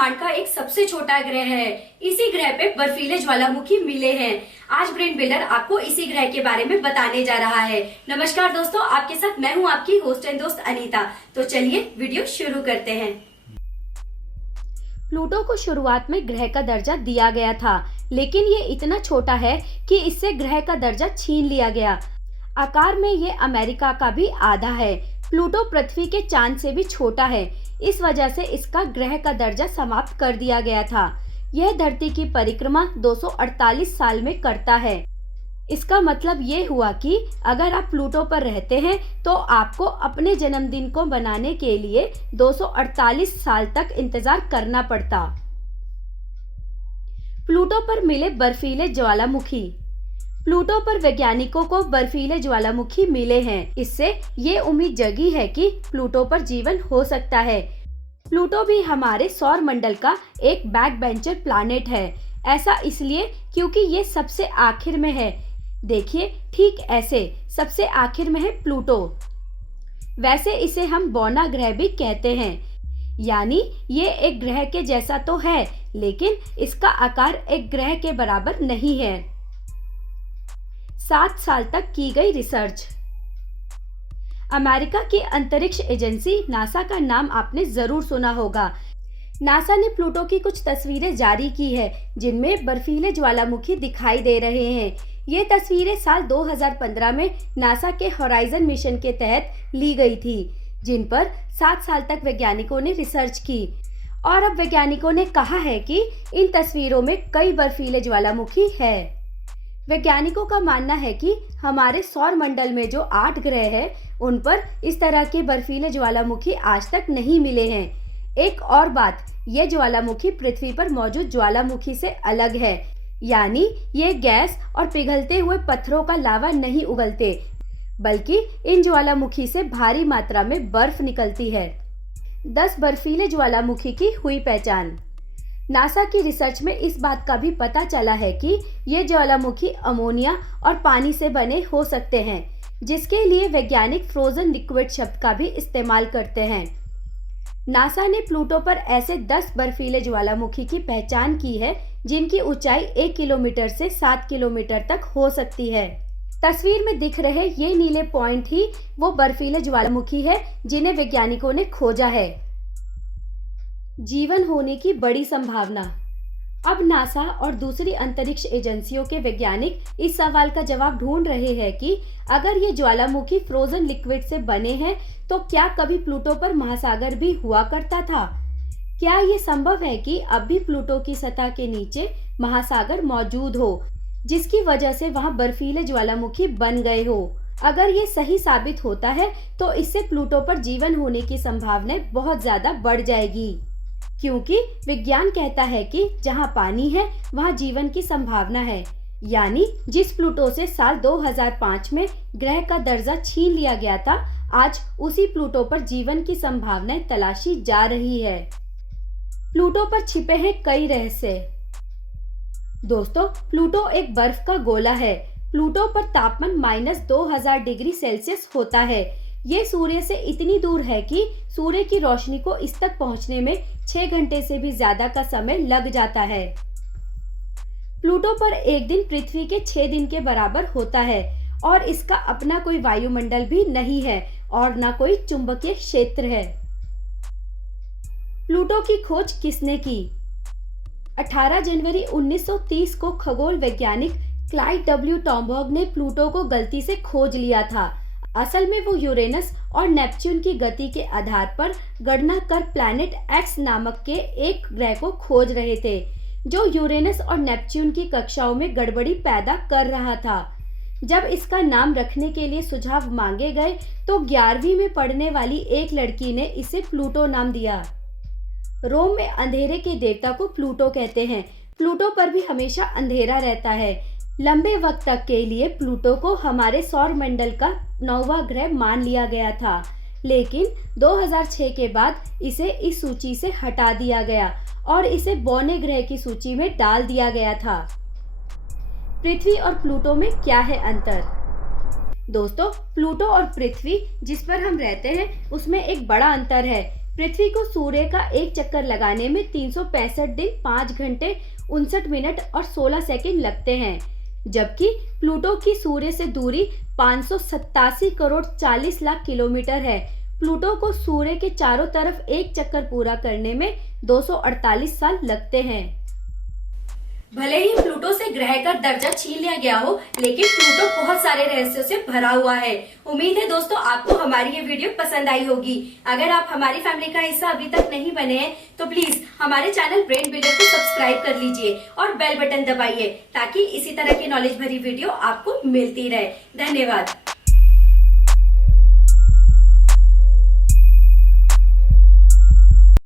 ब्रह्मांड का एक सबसे छोटा ग्रह है। इसी ग्रह पे बर्फीले ज्वालामुखी मिले हैं। आज ब्रेन बिल्डर आपको इसी ग्रह के बारे में बताने जा रहा है। नमस्कार दोस्तों, आपके साथ मैं हूं आपकी होस्ट एंड दोस्त अनीता। तो चलिए वीडियो शुरू करते हैं। प्लूटो को शुरुआत में ग्रह का दर्जा दिया गया था, लेकिन ये इतना छोटा है कि इससे ग्रह का दर्जा छीन लिया गया। आकार में ये अमेरिका का भी आधा है। प्लूटो पृथ्वी के चांद से भी छोटा है, इस वजह से इसका ग्रह का दर्जा समाप्त कर दिया गया था। यह धरती की परिक्रमा 248 साल में करता है। इसका मतलब ये हुआ कि अगर आप प्लूटो पर रहते हैं तो आपको अपने जन्मदिन को मनाने के लिए 248 साल तक इंतजार करना पड़ता। प्लूटो पर मिले बर्फीले ज्वालामुखी। प्लूटो पर वैज्ञानिकों को बर्फीले ज्वालामुखी मिले हैं। इससे ये उम्मीद जगी है कि प्लूटो पर जीवन हो सकता है। प्लूटो भी हमारे सौर मंडल का एक बैक बेंचर प्लैनेट है। ऐसा इसलिए क्योंकि ये सबसे आखिर में है। देखिए, ठीक ऐसे सबसे आखिर में है प्लूटो। वैसे इसे हम बौना ग्रह भी कहते हैं, यानी ये एक ग्रह के जैसा तो है, लेकिन इसका आकार एक ग्रह के बराबर नहीं है। 7 साल तक की गई रिसर्च। अमेरिका की अंतरिक्ष एजेंसी नासा का नाम आपने जरूर सुना होगा। नासा ने प्लूटो की कुछ तस्वीरें जारी की है, जिनमें बर्फीले ज्वालामुखी दिखाई दे रहे हैं। ये तस्वीरें साल 2015 में नासा के होराइजन मिशन के तहत ली गई थी, जिन पर 7 साल तक वैज्ञानिकों ने रिसर्च की। और अब वैज्ञानिकों ने कहा है कि इन तस्वीरों में कई बर्फीले ज्वालामुखी है। वैज्ञानिकों का मानना है कि हमारे सौर मंडल में जो 8 ग्रह हैं, उन पर इस तरह के बर्फीले ज्वालामुखी आज तक नहीं मिले हैं। एक और बात, ये ज्वालामुखी पृथ्वी पर मौजूद ज्वालामुखी से अलग है, यानी ये गैस और पिघलते हुए पत्थरों का लावा नहीं उगलते, बल्कि इन ज्वालामुखी से भारी मात्रा में बर्फ निकलती है। 10 बर्फीले ज्वालामुखी की हुई पहचान। नासा की रिसर्च में इस बात का भी पता चला है कि ये ज्वालामुखी अमोनिया और पानी से बने हो सकते हैं, जिसके लिए वैज्ञानिक फ्रोजन लिक्विड शब्द का भी इस्तेमाल करते हैं। नासा ने प्लूटो पर ऐसे 10 बर्फीले ज्वालामुखी की पहचान की है, जिनकी ऊंचाई 1 किलोमीटर से 7 किलोमीटर तक हो सकती है। तस्वीर में दिख रहे ये नीले पॉइंट ही वो बर्फीले ज्वालामुखी है जिन्हें वैज्ञानिकों ने खोजा है। जीवन होने की बड़ी संभावना। अब नासा और दूसरी अंतरिक्ष एजेंसियों के वैज्ञानिक इस सवाल का जवाब ढूंढ रहे हैं कि अगर ये ज्वालामुखी फ्रोजन लिक्विड से बने हैं तो क्या कभी प्लूटो पर महासागर भी हुआ करता था? क्या ये संभव है कि अब भी प्लूटो की सतह के नीचे महासागर मौजूद हो, जिसकी वजह से वहां बर्फीले ज्वालामुखी बन गए हो? अगर ये सही साबित होता है तो इससे प्लूटो पर जीवन होने की संभावनाएं बहुत ज्यादा बढ़ जाएगी, क्योंकि विज्ञान कहता है कि जहां पानी है वहां जीवन की संभावना है। यानी जिस प्लूटो से साल 2005 में ग्रह का दर्जा छीन लिया गया था, आज उसी प्लूटो पर जीवन की संभावनाएं तलाशी जा रही है। प्लूटो पर छिपे हैं कई रहस्य। दोस्तों, प्लूटो एक बर्फ का गोला है। प्लूटो पर तापमान -2000 डिग्री सेल्सियस होता है। ये सूर्य से इतनी दूर है कि सूर्य की रोशनी को इस तक पहुंचने में 6 घंटे से भी ज्यादा का समय लग जाता है। प्लूटो पर एक दिन पृथ्वी के 6 दिन के बराबर होता है और इसका अपना कोई वायुमंडल भी नहीं है और न कोई चुंबकीय क्षेत्र है। प्लूटो की खोज किसने की? 18 जनवरी 1930 को खगोल वैज्ञानिक क्लाइड डब्ल्यू टॉमबर्ग ने प्लूटो को गलती से खोज लिया था। असल में वो यूरेनस और नेपच्यून की गति के आधार पर गणना कर प्लैनेट एक्स नामक के एक ग्रह को खोज रहे थे, जो यूरेनस और नेपच्यून की कक्षाओं में गड़बड़ी पैदा कर रहा था। जब इसका नाम रखने के लिए सुझाव मांगे गए तो 11वीं में पढ़ने वाली एक लड़की ने इसे प्लूटो नाम दिया। रोम में अंधेरे के देवता को प्लूटो कहते हैं। प्लूटो पर भी हमेशा अंधेरा रहता है। लंबे वक्त तक के लिए प्लूटो को हमारे सौर मंडल का 9वां ग्रह मान लिया गया था, लेकिन 2006 के बाद इसे इस सूची से हटा दिया गया और इसे बौने ग्रह की सूची में डाल दिया गया था। पृथ्वी और प्लूटो में क्या है अंतर? दोस्तों, प्लूटो और पृथ्वी जिस पर हम रहते हैं उसमें एक बड़ा अंतर है। पृथ्वी को सूर्य का एक चक्कर लगाने में 365 दिन 5 घंटे 59 मिनट और 16 सेकंड लगते हैं, जबकि प्लूटो की सूर्य से दूरी 587 करोड़ 40 लाख किलोमीटर है। प्लूटो को सूर्य के चारों तरफ एक चक्कर पूरा करने में 248 साल लगते हैं। भले ही प्लूटो से ग्रह का दर्जा छीन लिया गया हो, लेकिन प्लूटो बहुत सारे रहस्यों से भरा हुआ है। उम्मीद है दोस्तों आपको हमारी ये वीडियो पसंद आई होगी। अगर आप हमारी फैमिली का हिस्सा अभी तक नहीं बने हैं तो प्लीज हमारे चैनल ब्रेन बिल्डर को सब्सक्राइब कर लीजिए और बेल बटन दबाइए, ताकि इसी तरह की नॉलेज भरी वीडियो आपको मिलती रहे। धन्यवाद।